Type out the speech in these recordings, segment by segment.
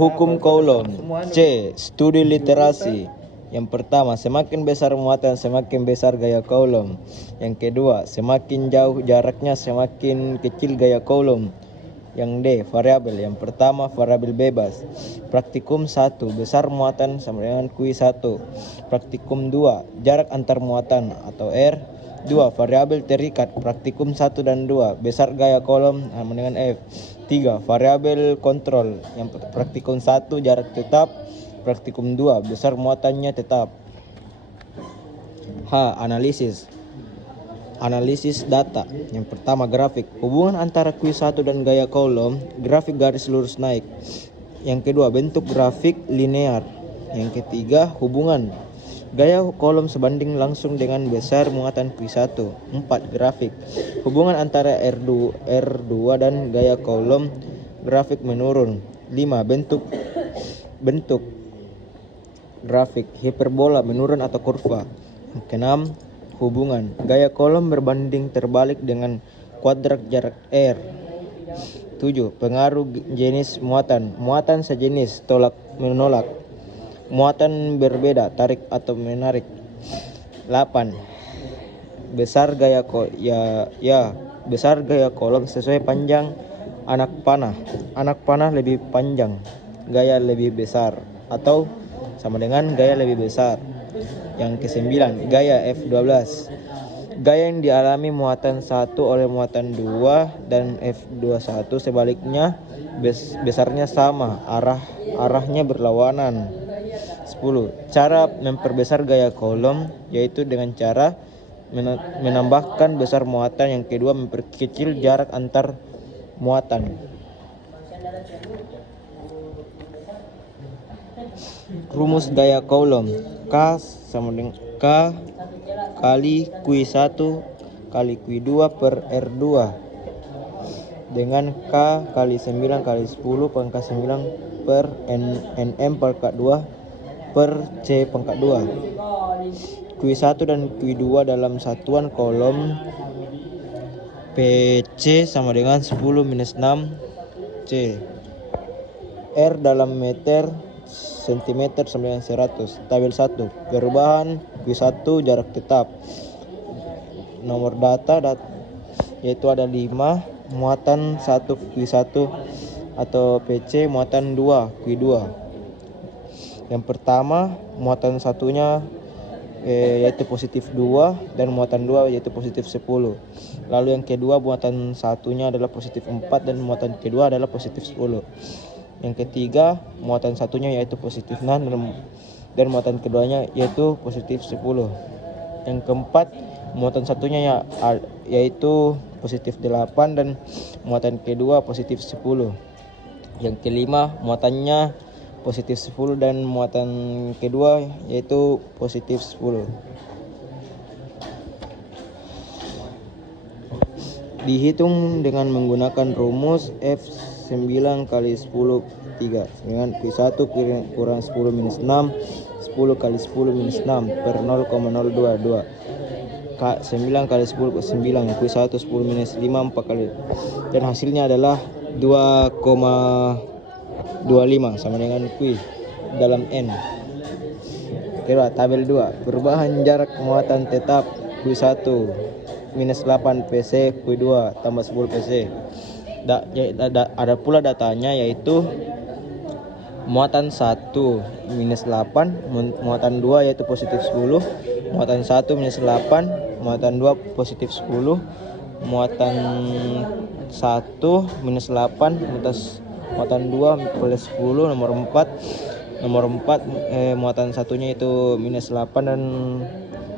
Hukum Coulomb. C. Studi literasi. Yang pertama, semakin besar muatan semakin besar gaya Coulomb. Yang kedua, semakin jauh jaraknya semakin kecil gaya Coulomb. Yang D. Variabel. Yang pertama, variabel bebas. Praktikum 1, besar muatan sama dengan Q 1. Praktikum 2, jarak antar muatan atau R. 2. Variabel terikat. Praktikum 1 dan 2, besar gaya Coulomb sama dengan F. 3. Variabel kontrol. Yang praktikum 1, jarak tetap. Praktikum 2, besar muatannya tetap. H. Analisis data. Yang pertama, grafik. Hubungan antara Q1 dan gaya Coulomb, grafik garis lurus naik. Yang kedua, bentuk grafik linear. Yang ketiga, hubungan gaya Coulomb sebanding langsung dengan besar muatan Q1. 4. Grafik. Hubungan antara R2 dan gaya Coulomb, grafik menurun. 5. Bentuk grafik, hiperbola, menurun atau kurva. Yang keenam, hubungan gaya Coulomb berbanding terbalik dengan kuadrat jarak R. 7. Pengaruh jenis muatan. Muatan sejenis tolak menolak. Muatan berbeda tarik atau menarik. 8. Besar gaya Coulomb sesuai panjang anak panah. Anak panah lebih panjang, gaya lebih besar atau sama dengan gaya lebih besar. Yang ke-9, gaya F12. Gaya yang dialami muatan 1 oleh muatan 2 dan F21 sebaliknya besarnya sama, arahnya berlawanan. 10. Cara memperbesar gaya Coulomb yaitu dengan cara menambahkan besar muatan. Yang kedua, memperkecil jarak antar muatan. Rumus gaya Coulomb. K sama dengan K kali Q1 kali Q2 per R2 dengan K kali 9 kali 10 pangkat 9 per NM pangkat 2 per C pangkat 2. Q1 dan Q2 dalam satuan Coulomb PC sama dengan 10 minus 6 C. R dalam meter cm sama dengan 100. Tabel 1. Perubahan Q1 jarak tetap. Nomor data yaitu ada 5. Muatan 1 Q1 atau PC, muatan 2 Q2. Yang pertama, muatan satunya yaitu positif 2 dan muatan 2 yaitu positif 10. Lalu yang kedua, muatan satunya adalah positif 4 dan muatan kedua adalah positif 10. Yang ketiga, muatan satunya yaitu positif 6 dan muatan keduanya yaitu positif 10. Yang keempat, muatan satunya yaitu positif 8 dan muatan kedua positif 10. Yang kelima, muatannya positif 10 dan muatan kedua yaitu positif 10. Dihitung dengan menggunakan rumus F9 kali 10 3 dengan Q1 kurang 10 minus 6 10 kali 10 minus 6 per 0,022. K9 kali 10 ke 9 Q1 10 minus 5 4 kali dan hasilnya adalah 2,25 sama dengan Q dalam N. Kedua, tabel 2. Perubahan jarak muatan tetap Q1 minus 8 PC Q2 tambah 10 PC. Ada pula datanya yaitu muatan 1 minus 8, muatan 2 yaitu positif 10, muatan 1 minus 8, muatan 2 positif 10, muatan 1 minus 8, muatan 2 plus 10. Nomor 4 muatan satunya itu minus 8 dan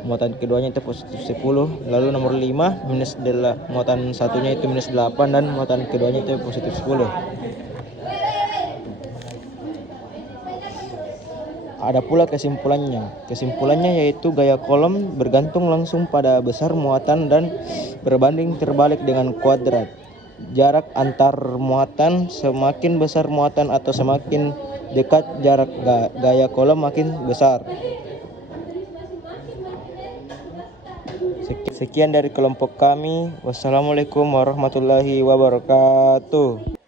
muatan keduanya itu positif 10. Lalu nomor 5 muatan satunya itu minus 8 dan muatan keduanya itu positif 10. Ada pula kesimpulannya. Kesimpulannya yaitu gaya Coulomb bergantung langsung pada besar muatan dan berbanding terbalik dengan kuadrat jarak antar muatan. Semakin besar muatan atau semakin dekat jarak gaya Coulomb makin besar. Sekian dari kelompok kami. Wassalamualaikum warahmatullahi wabarakatuh.